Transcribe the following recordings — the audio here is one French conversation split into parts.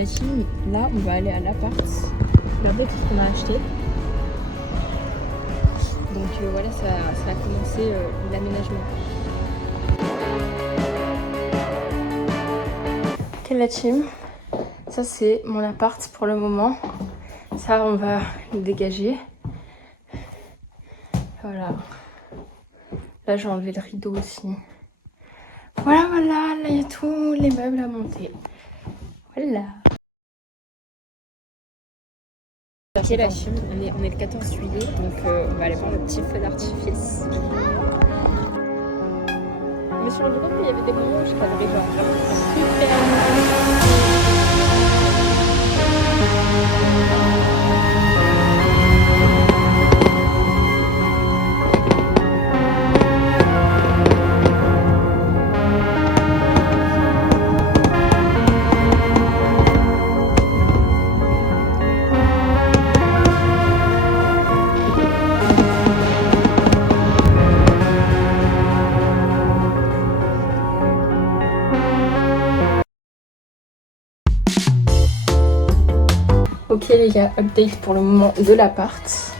La team, là on va aller à l'appart. Regardez tout ce qu'on a acheté. Donc voilà, ça a commencé l'aménagement. Ok la team, ça c'est mon appart pour le moment. Ça on va le dégager. Voilà. Là j'ai enlevé le rideau aussi. Voilà, là il y a tous les meubles à monter. Voilà. Ok la team, on est le 14 juillet, donc on va aller voir le petit feu d'artifice. Mais sur le groupe, il y avait des moments où je cadrais genre super. Ok les gars, update pour le moment de l'appart.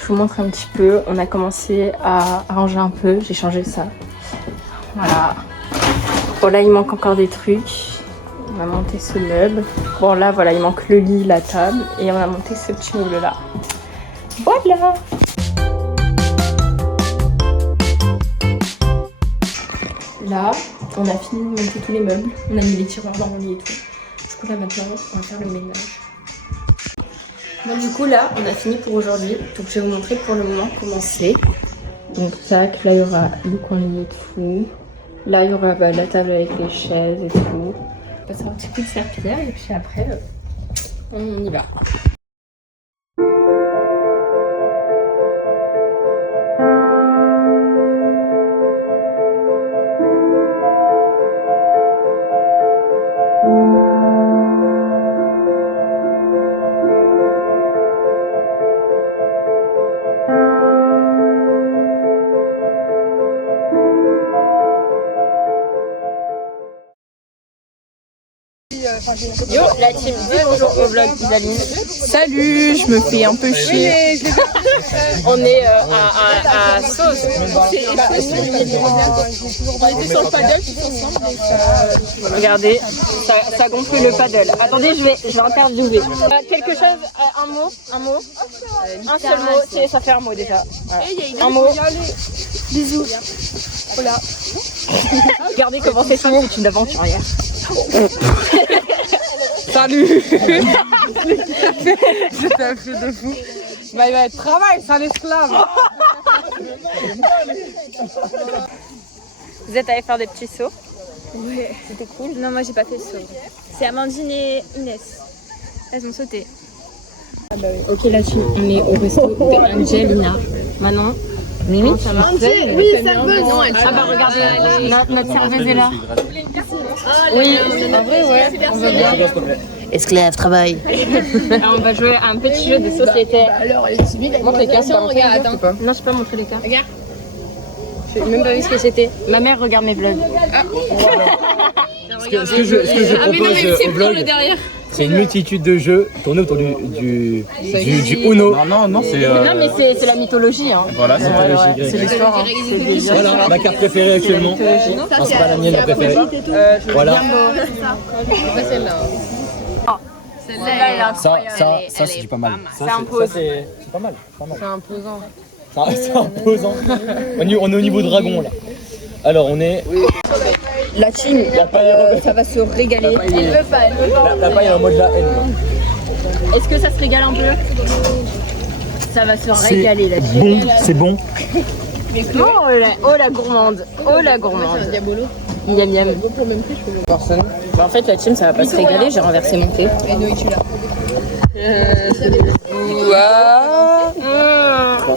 Je vous montre un petit peu. On a commencé à arranger un peu. J'ai changé ça. Voilà. Bon là il manque encore des trucs. On a monté ce meuble. Bon là voilà, il manque le lit, la table. Et on a monté ce petit meuble là. Voilà. Là, on a fini de monter tous les meubles. On a mis les tiroirs dans mon lit et tout. Du coup là maintenant, on va faire le ménage. Bon du coup là on a fini pour aujourd'hui, donc je vais vous montrer pour le moment comment c'est. Donc tac, là il y aura le coin lit et tout. Là il y aura la table avec les chaises et tout. On va passer un petit coup de serpillière et puis après on y va. Yo la team, dis bonjour au vlog d'Isaline. Salut, je me fais un peu chier. On est à Sauce. On était sur le paddle tous ensemble. Regardez, ça gonfle le paddle. Attendez, je vais interviewer. Quelque chose, un mot. Un seul mot, ça fait un mot déjà. Voilà. Un mot. Bisous. Voilà. Regardez comment c'est fun, c'est une aventurière. Salut. J'étais un peu de fou. Bah il va être travail, ça l'esclave. Vous êtes allés faire des petits sauts? Ouais. C'était cool. Non, moi j'ai pas fait le saut. C'est Amandine et Inès. Elles ont sauté. Ok la team, on est au resto de Angelina. Manon. Mimi, ça va? Oui, serveuse. Non, elle ah bah regardez, notre serveuse est là. Oui, en vrai ouais, on veut bien. Esclave, travail. Alors, on va jouer à un petit jeu de société. Alors, elle est timide. Montre les cartes. Regarde, attends. Non, je peux pas montrer les cartes. Regarde. J'ai même pas vu ce que c'était. Ma mère regarde mes vlogs. Ce que je propose au vlog, c'est une multitude de jeux tournés autour du Uno. Non, c'est. Non, mais c'est la mythologie. Hein. Voilà, c'est mythologie grecque. C'est l'histoire. Hein. Voilà, ma carte préférée actuellement. Enfin, c'est pas la mienne, ma préférée. Voilà. C'est celle-là. Celle-là, elle est incroyable. Ça c'est du pas mal. Ça impose. C'est pas mal. C'est imposant. C'est imposant. On est au niveau dragon là. Alors on est. La team, ça va se régaler. Elle veut pas. La paille est en mode la haine. Est-ce que ça se régale un peu? Ça va se régaler la team. Bon, c'est bon. Oh la gourmande. Oh la gourmande. Miam miam. Personne. En fait la team ça va pas se régaler, j'ai renversé mon thé. Et Noé, tu l'as.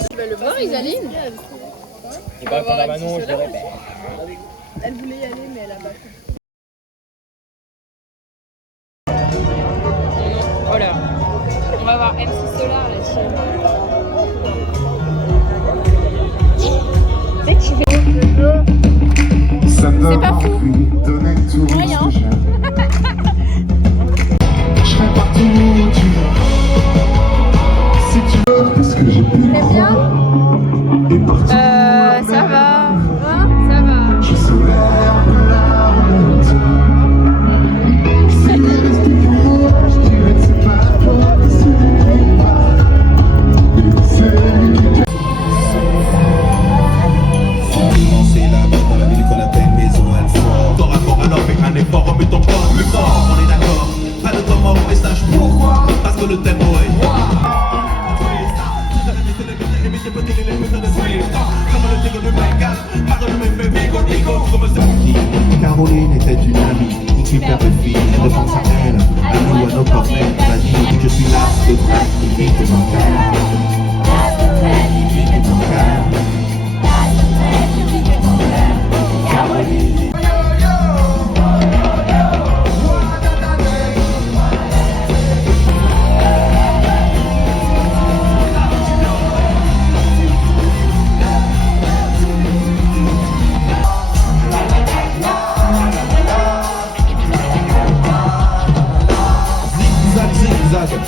Tu vas le voir, Isaline? Il va répondre à Manon, je le répète. Elle voulait y aller, mais elle a pas pu. Oh là. On va voir MC Solar la team. Dès que tu fais C'est pas fou. Rien. de tes mots. Caroline était une amie, une superbe fille, je pense à elle, elle joue à nos cornets, la nuit, je suis là, de vrai, il de mon cœur.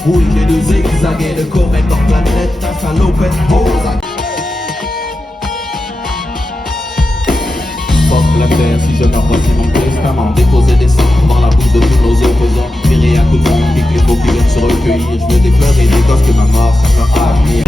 Oui, j'ai le zigzag et le comète en planète, ta salopette pose. Fuck la terre, si je meurs, voici mon testament. Déposer des cendres dans la bouche de tous nos opposants. Virer à coups de fond, pique les faux qui viennent se recueillir. Je veux des fleurs et des gosses que ma mort, ça me admire.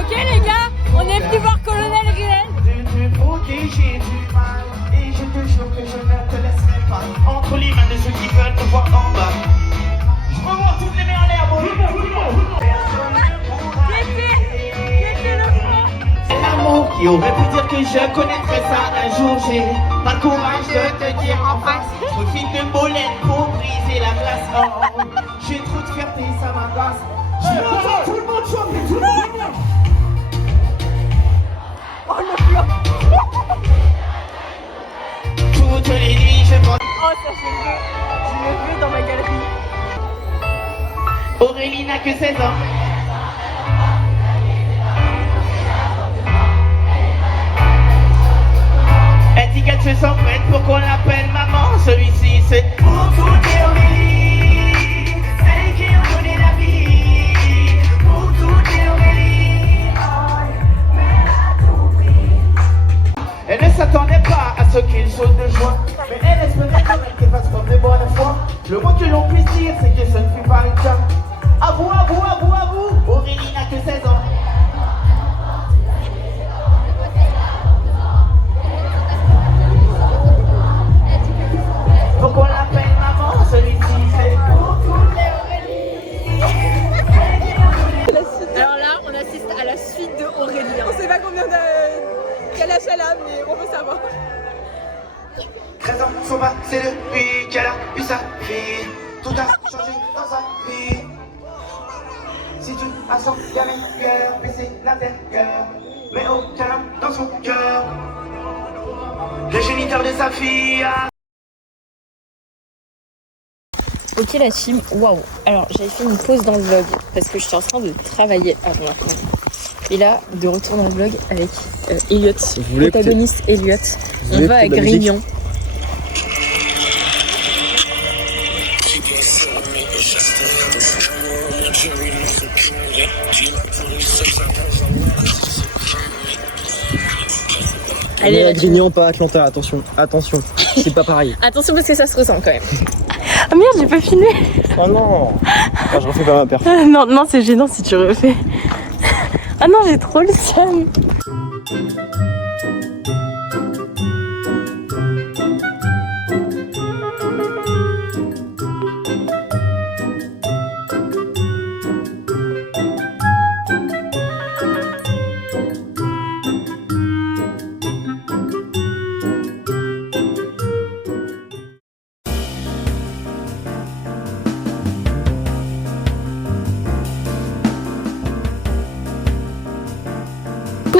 Ok les gars, on est venu voir Colonel Riel. J'ai du mal et je te jure que je ne te laisserai pas entre les mains de ceux qui veulent te voir en bas. Je veux voir toutes les mains en l'air, bon. C'est l'amour qui aurait pu dire que je connaîtrais ça un jour. J'ai pas le courage de te dire en face. Profite de Bolène pour briser la glace. Oh, j'ai trop de fierté, ça m'agace. Je veux entendre tout le monde chanter, tout le monde. Toutes les nuits je pense. Oh ça fait deux. Je le veux dans ma galerie. Aurélie n'a que 16 ans. Elle dit qu'elle se sent prête pour qu'on l'appelle maman. Celui-ci c'est pour toutes les Aurélie, celles qui ont donné la vie. Pour toutes les Aurélie, mais elle a tout pris. Elle ne s'attendait pas à ce qu'il saute de joie, mais elle espérait quand même qu'elle fasse preuve de bonne foi. Le moins que l'on puisse dire, c'est que ce ne fut pas une femme. À vous, à vous, à vous, à vous. Aurélie n'a que 16 ans. Faut qu'on l'appelle maman, celui-ci c'est pour toutes les Aurélie. Alors là, on assiste à la suite de Aurélie. On sait pas combien quel âge elle a, mais on veut savoir. 13 ans sont passés depuis qu'elle a eu sa fille. Tout a changé dans sa vie. Situation familière, mais c'est l'intérieur. Mais aucun homme dans son cœur. Le géniteur de sa fille a... Ok la team, waouh. Alors j'avais fait une pause dans le vlog parce que j'étais en train de travailler avant la fin. Et là, de retour dans le vlog avec Elliot, protagoniste Elliot. On va à Grignon. Allez, à Grignon, pas Atlanta, attention, attention, c'est pas pareil. Attention parce que ça se ressent quand même. Ah merde, j'ai pas filmé. Oh non, je refais pas ma perf. Non, non, c'est gênant si tu refais. Ah non, j'ai trop le seum.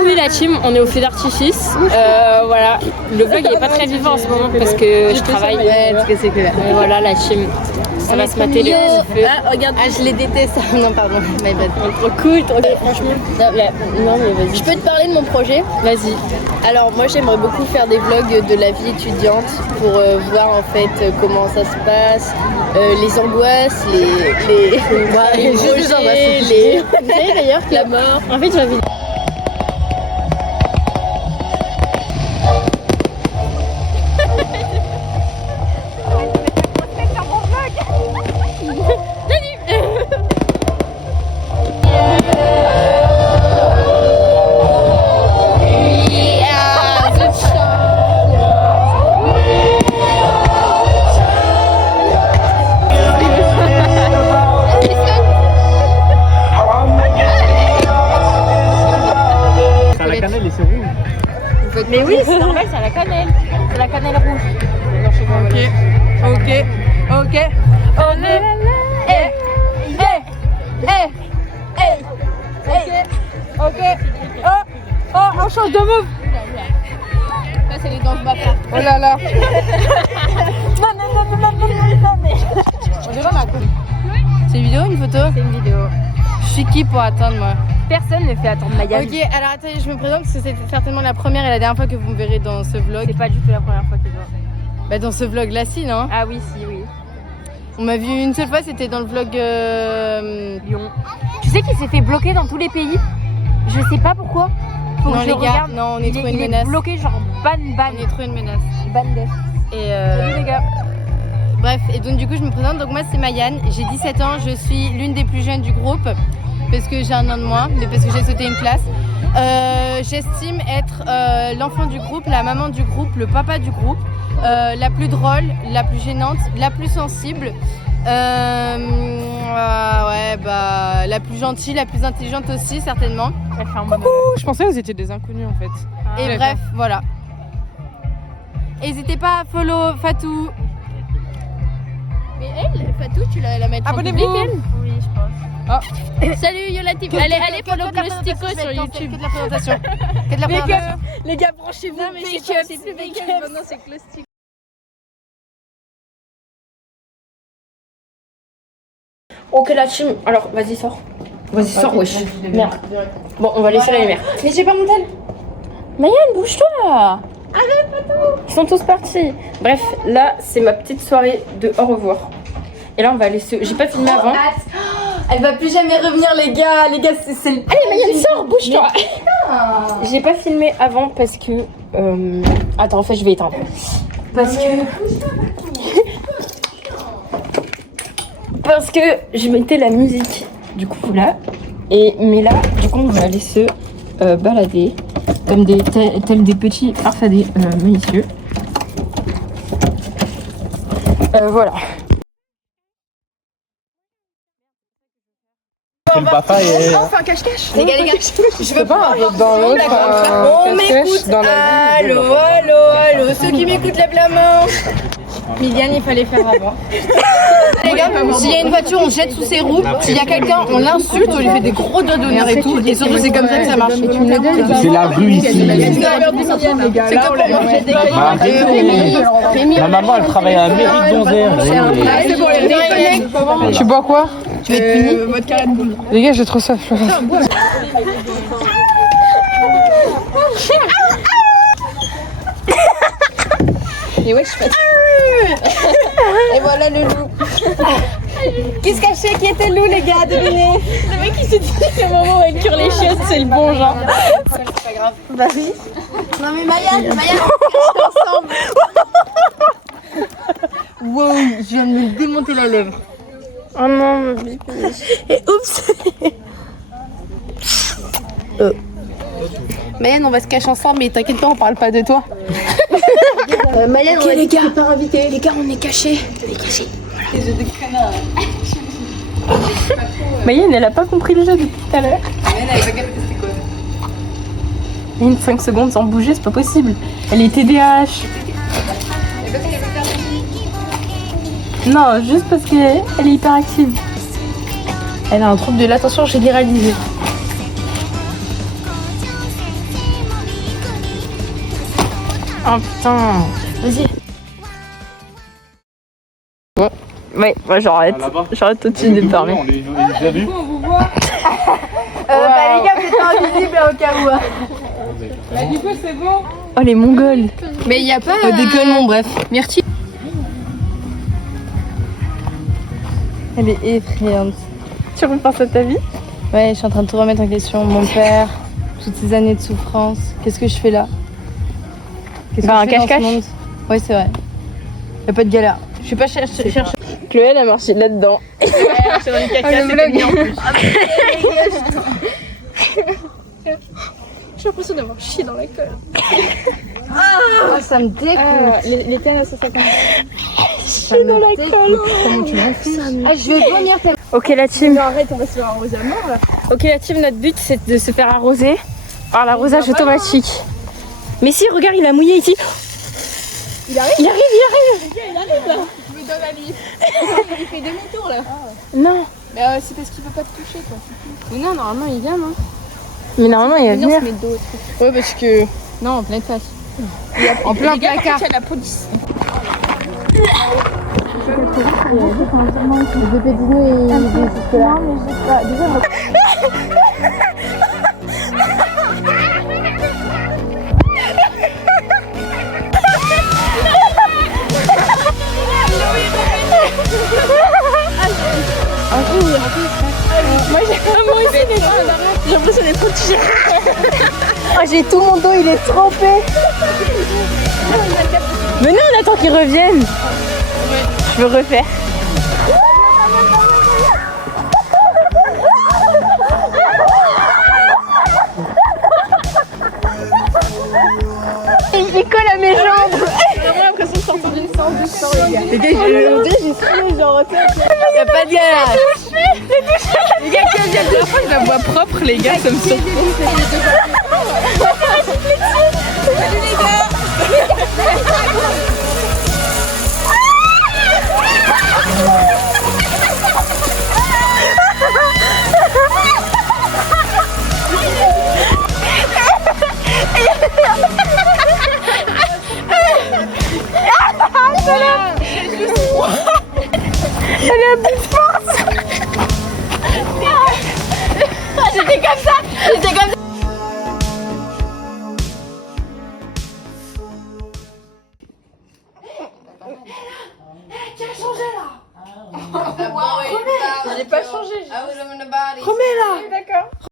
oui la team, on est au feu d'artifice. Voilà, le vlog il est pas très vivant en ce moment parce que je travaille. Ouais, parce que c'est clair. Voilà la team, ça va se mater les petits feux. Ah, regarde. Ah, je les déteste. Non, pardon. My bad. Trop cool, trop cool. Franchement. Non mais vas-y. Je peux te parler de mon projet? Vas-y. Alors moi j'aimerais beaucoup faire des vlogs de la vie étudiante pour voir en fait comment ça se passe, les angoisses, les projets, les... Vous savez d'ailleurs que la mort... En fait j'avais... Mais oui, c'est normal, c'est à la cannelle. C'est la cannelle rouge. Ok. On est... Ok. Oh, on change de move. Ça c'est les danses bâtards. Oh là là. C'est une vidéo ou une photo? C'est une vidéo. Je suis qui pour attendre moi? Personne ne fait attendre Maya. Ok, alors attendez, je me présente parce que c'est certainement la première et la dernière fois que vous me verrez dans ce vlog. C'est pas du tout la première fois que je vois. Bah dans ce vlog là si, non? Ah oui, si, oui. On m'a vu une seule fois, c'était dans le vlog Lyon. Tu sais qu'il s'est fait bloquer dans tous les pays? Je sais pas pourquoi. Faut Non que je les gars, regarde. non on est trop une Il est menace. bloqué genre ban. On est trop une menace. Ban def. Et Salut les gars. bref, et donc du coup je me présente, donc moi c'est Mayanne, j'ai 17 ans, je suis l'une des plus jeunes du groupe parce que j'ai un an de moins, mais parce que j'ai sauté une classe. J'estime être l'enfant du groupe, la maman du groupe, le papa du groupe, la plus drôle, la plus gênante, la plus sensible, la plus gentille, la plus intelligente aussi certainement. Je pensais que vous étiez des inconnus en fait. Et bref, voilà. N'hésitez pas à follow Fatou. Mais elle, Fatou, tu la mettre en public, elle? Oui, je pense. Salut Yolati. Allez, follow Glostico sur YouTube. Que de la présentation. Que de la présentation. Les gars, branchez-vous. Non mais c'est plus make-up. Maintenant c'est Glostico. Ok la team, alors vas-y sors. Vas-y sors, wesh. Merde. Bon, on va laisser la lumière. Mais j'ai pas mon tel. Mayenne, bouge-toi. Ils sont tous partis. Bref, là c'est ma petite soirée de au revoir. Et là on va aller se... J'ai pas filmé avant. Elle va plus jamais revenir les gars. Les gars, c'est le... Allez Mayenne, sors, bouge-toi. J'ai pas filmé avant parce que... Attends, en fait je vais éteindre. Parce que je mettais la musique du coup là. Mais là, du coup on va aller se balader comme tels des petits farfadets malicieux. Voilà. Le papa est... Enfin, cache-cache. Les gars, je veux pas dans l'autre. On m'écoute. Allô. Ceux qui m'écoutent, lèvent la main. Miliane, il fallait faire avant. Les gars, s'il y a une voiture, on jette sous ses roues. S'il y a quelqu'un, on l'insulte, on lui fait des gros doigts d'honneur et tout. Et surtout, c'est comme ça que ça marche. C'est la rue ici. C'est comme pour manger des Ma maman, elle travaille à la mairie de Donzère. Tu bois quoi? Tu vas être puni. Les gars, j'ai trop soif. Et ouais, je fais. Et voilà le loup. Qui se cachait? Qui était le loup, les gars? Devinez. Le mec il s'est dit que le moment où elle cure les chiottes c'est le bon genre. C'est pas grave. Bah oui. Non mais Mayanne, on se ensemble. Wow, je viens de me démonter la lèvre. Oh non, Et oups. Mayanne, on va se cacher ensemble, mais t'inquiète pas, on parle pas de toi. Mayanne, on va les gars, pas invité. Les gars, on est cachés. On est cachés. Mayenne elle a pas compris le jeu depuis tout à l'heure. Une 5 secondes sans bouger, c'est pas possible. Elle est TDAH. Non, juste parce qu'elle est hyper active. Elle a un trouble de l'attention généralisée. Oh putain. Vas-y. Bon, ouais, moi j'arrête. J'arrête tout de suite de parler. On est déjà vu. Bah les gars, vous êtes invisibles au cas où. Bah du coup c'est bon. Oh les Mongols. Mais il y a pas. Décollement, bref. Myrtille. Elle est effrayante. Tu repenses à ta vie? Ouais, je suis en train de tout remettre en question. Mon père, toutes ces années de souffrance. Qu'est-ce que je fais là? Qu'est-ce Bah, que je un fais dans ce cache-cache. monde? Ouais, c'est vrai. Y'a pas de galère. Je suis pas chercher. Chloé elle a marché là-dedans. C'est dans le caca, le vlog. en plus. J'ai l'impression d'avoir chié dans la colle. Oh, ça me dégoûte. Les thèmes à 150. Chier dans la colle. Comment tu m'en fous? Ah, je vais vomir tellement. Ok la team. Non, arrête, on va se faire arroser à mort là. Ok la team, notre but c'est de se faire arroser par l'arrosage automatique. Mais si, regarde, il a mouillé ici. Il arrive. Il arrive là. Je me donne à lui. Il fait demi-tour là. Non. Mais c'est parce qu'il veut pas te toucher quoi. Mais non, normalement il vient, non? Mais normalement il va Mais non, venir. c'est mes dos. Ouais, parce que. Non, en pleine face. En plein placard. Il y a la police. Le pédino et jusque-là. Non, mais j'ai pas. Déjà, Moi j'ai vraiment essayé des j'ai l'impression d'être trop touchée. Oh, j'ai tout mon dos, il est trempé. Mais non, on attend qu'il revienne. Je veux refaire. Il colle à mes jambes. J'ai vraiment l'impression de sortir d'une séance de sport, les gars. Les gars, j'ai sué, genre, y'a pas de galère. les gars, quelle vient de fois, je la vois propre, les gars, ça me surprend. Salut les gars. Elle est à bout de force. J'étais comme ça. J'étais comme ça. Qui a changé là? J'ai pas changé. Remets là. D'accord.